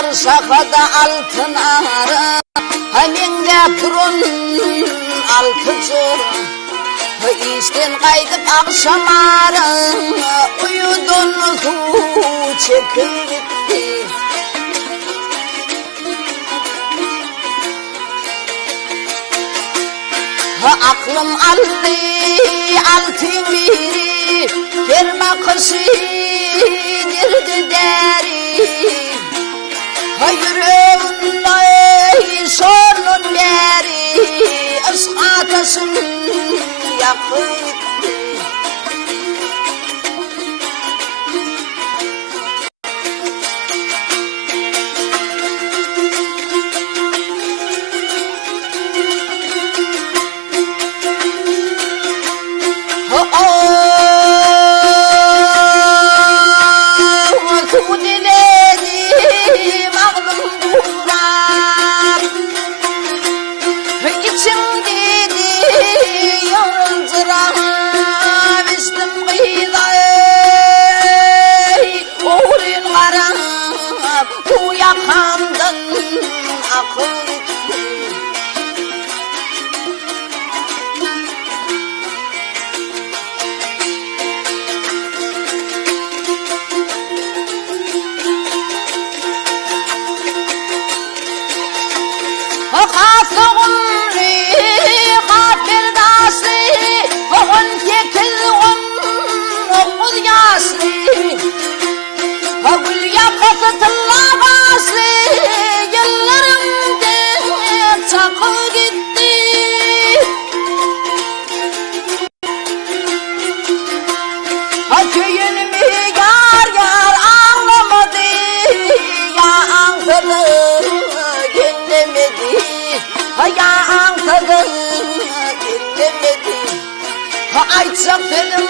Karşakada altın arı, mende turun altı zor. İşten kaydıp akşam arı, uyudun su çekip gitti. Aklım aldı altın biri, kerme kışı girdi deri. Yüreğimde sorunun beri, ışk ateşim yakıp. Yakamdan akıl Ayçak benim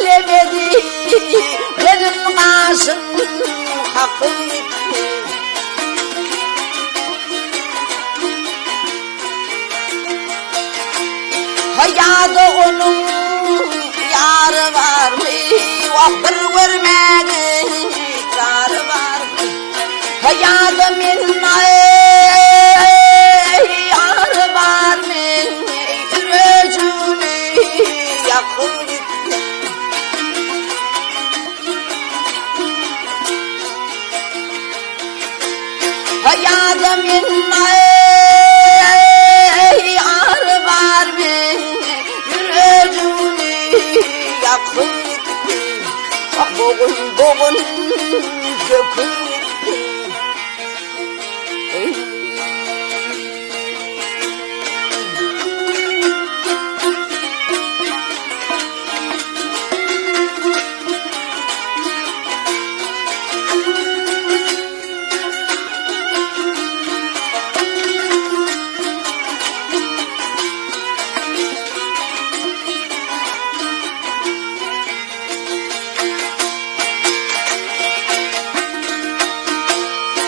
dinlemedi, benim ağzım hakkı gitti. Hayada onun yarı var mı? Vakır vermedi, yarı var mı? Hayada min yarı var mı? Hayada min arı var mı? Yüreğini yakıp. Bak boğun döküp.